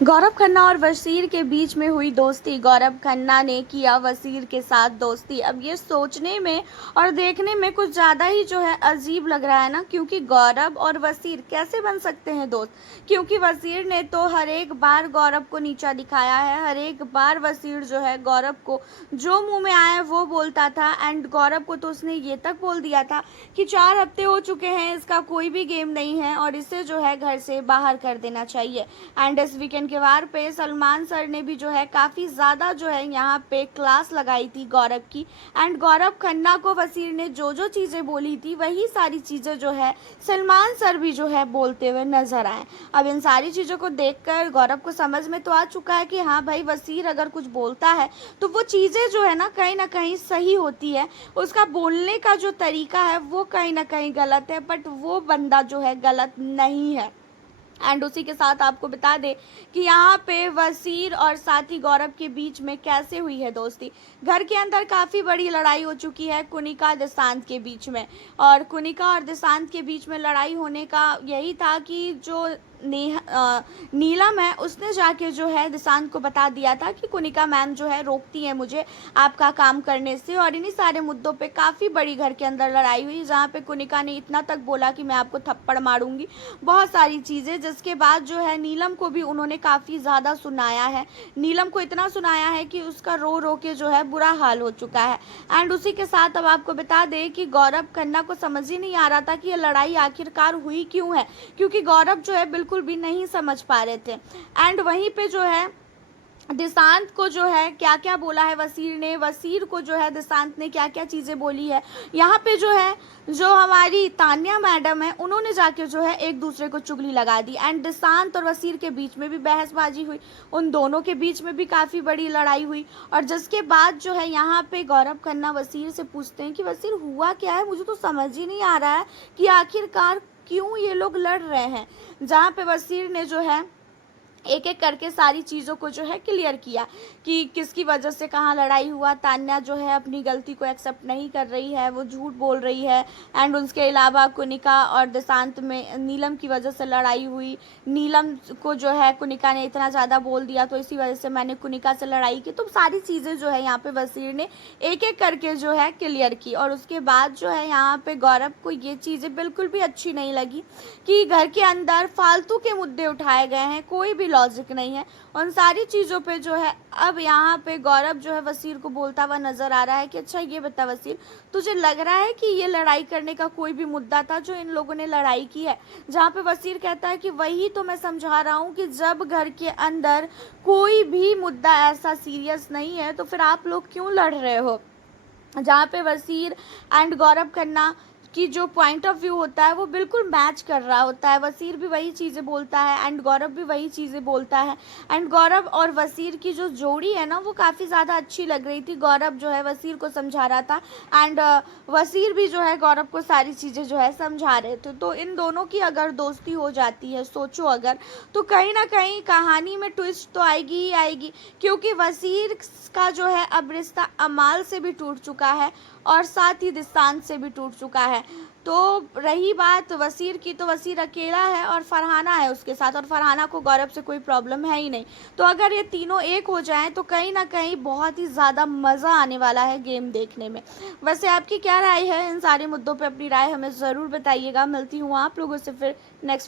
गौरव खन्ना और वसीर के बीच में हुई दोस्ती। गौरव खन्ना ने किया वसीर के साथ दोस्ती। अब ये सोचने में और देखने में कुछ ज़्यादा ही जो है अजीब लग रहा है ना, क्योंकि गौरव और वसीर कैसे बन सकते हैं दोस्त। क्योंकि वसीर ने तो हर एक बार गौरव को नीचा दिखाया है, हर एक बार वसीर जो है गौरव को जो मुंह में आया वो बोलता था। एंड गौरव को तो उसने ये तक बोल दिया था कि 4 हफ्ते हो चुके हैं, इसका कोई भी गेम नहीं है और इसे जो है घर से बाहर कर देना चाहिए। एंड इस वीकेंड के वार पे सलमान सर ने भी जो है काफ़ी ज़्यादा जो है यहाँ पे क्लास लगाई थी गौरव की। एंड गौरव खन्ना को वसीर ने जो जो चीज़ें बोली थी वही सारी चीज़ें जो है सलमान सर भी जो है बोलते हुए नजर आए। अब इन सारी चीज़ों को देखकर गौरव को समझ में तो आ चुका है कि हाँ भाई, वसीर अगर कुछ बोलता है तो वो चीज़ें जो है ना कहीं सही होती है। उसका बोलने का जो तरीका है वो कहीं ना कहीं गलत है, बट वो बंदा जो है गलत नहीं है। एंड उसी के साथ आपको बता दें कि यहाँ पे वसीर और साथी गौरव के बीच में कैसे हुई है दोस्ती। घर के अंदर काफ़ी बड़ी लड़ाई हो चुकी है कुनिका दिशांत के बीच में। और कुनिका और दिशांत के बीच में लड़ाई होने का यही था कि जो नीलम है उसने जाके जो है दिशांत को बता दिया था कि कुनिका मैम जो है रोकती है मुझे आपका काम करने से। और इन्हीं सारे मुद्दों पे काफ़ी बड़ी घर के अंदर लड़ाई हुई, जहाँ पे कुनिका ने इतना तक बोला कि मैं आपको थप्पड़ मारूंगी, बहुत सारी चीज़ें। जिसके बाद जो है नीलम को भी उन्होंने काफ़ी ज़्यादा सुनाया है। नीलम को इतना सुनाया है कि उसका रो रो के जो है बुरा हाल हो चुका है। एंड उसी के साथ अब आपको बता दें कि गौरव खन्ना को समझ ही नहीं आ रहा था कि ये लड़ाई आखिरकार हुई क्यों है, क्योंकि गौरव जो है बिल्कुल भी नहीं समझ पा रहे थे। एंड वहीं पे जो है दिशांत को जो है क्या क्या बोला है वसीर ने, वसीर को जो है दिशांत ने क्या क्या चीज़ें बोली है। यहाँ पे जो है जो हमारी तान्या मैडम है उन्होंने जाके जो है एक दूसरे को चुगली लगा दी। एंड दिशांत और वसीर के बीच में भी बहसबाजी हुई, उन दोनों के बीच में भी काफ़ी बड़ी लड़ाई हुई। और जिसके बाद जो है यहाँ पे गौरव खन्ना वसीर से पूछते हैं कि वसीर हुआ क्या है, मुझे तो समझ ही नहीं आ रहा है कि आखिरकार क्यों ये लोग लड़ रहे हैं। जहाँ पे वसीर ने जो है एक एक करके सारी चीज़ों को जो है क्लियर किया कि किसकी वजह से कहाँ लड़ाई हुआ। तान्या जो है अपनी गलती को एक्सेप्ट नहीं कर रही है, वो झूठ बोल रही है। एंड उसके अलावा कुनिका और दिशांत में नीलम की वजह से लड़ाई हुई। नीलम को जो है कुनिका ने इतना ज़्यादा बोल दिया तो इसी वजह से मैंने कुनिका से लड़ाई की। तो सारी चीज़ें जो है यहाँ पे वसीर ने एक एक करके जो है क्लियर की। और उसके बाद जो है यहाँ पे गौरव को ये चीज़ें बिल्कुल भी अच्छी नहीं लगी कि घर के अंदर फालतू के मुद्दे उठाए गए हैं, कोई भी लॉजिक नहीं है उन सारी चीज़ों पे जो है। अब यहाँ पे गौरव जो है वसीर को बोलता हुआ नजर आ रहा है कि अच्छा ये बता वसीर, तुझे लग रहा है कि ये लड़ाई करने का कोई भी मुद्दा था जो इन लोगों ने लड़ाई की है। जहाँ पे वसीर कहता है कि वही तो मैं समझा रहा हूँ कि जब घर के अंदर कोई भी मुद्दा ऐसा सीरियस नहीं है तो फिर आप लोग क्यों लड़ रहे हो। जहाँ पे वसीर एंड गौरव खन्ना की जो पॉइंट ऑफ व्यू होता है वो बिल्कुल मैच कर रहा होता है। वसीर भी वही चीज़ें बोलता है एंड गौरव भी वही चीज़ें बोलता है। एंड गौरव और वसीर की जो जोड़ी है ना वो काफ़ी ज़्यादा अच्छी लग रही थी। गौरव जो है वसीर को समझा रहा था एंड वसीर भी जो है गौरव को सारी चीज़ें जो है समझा रहे थे। तो इन दोनों की अगर दोस्ती हो जाती है, सोचो अगर, तो कहीं ना कहीं कहानी में ट्विस्ट तो आएगी ही आएगी। क्योंकि वसीर का जो है अब रिश्ता अमाल से भी टूट चुका है और साथ ही दिशांत से भी टूट चुका है। तो रही बात वसीर की, तो वसीर अकेला है और फरहाना है उसके साथ, और फरहाना को गौरव से कोई प्रॉब्लम है ही नहीं। तो अगर ये तीनों एक हो जाएं तो कहीं ना कहीं बहुत ही ज़्यादा मज़ा आने वाला है गेम देखने में। वैसे आपकी क्या राय है इन सारे मुद्दों पे? अपनी राय हमें ज़रूर बताइएगा। मिलती हूँ आप लोगों से फिर नेक्स्ट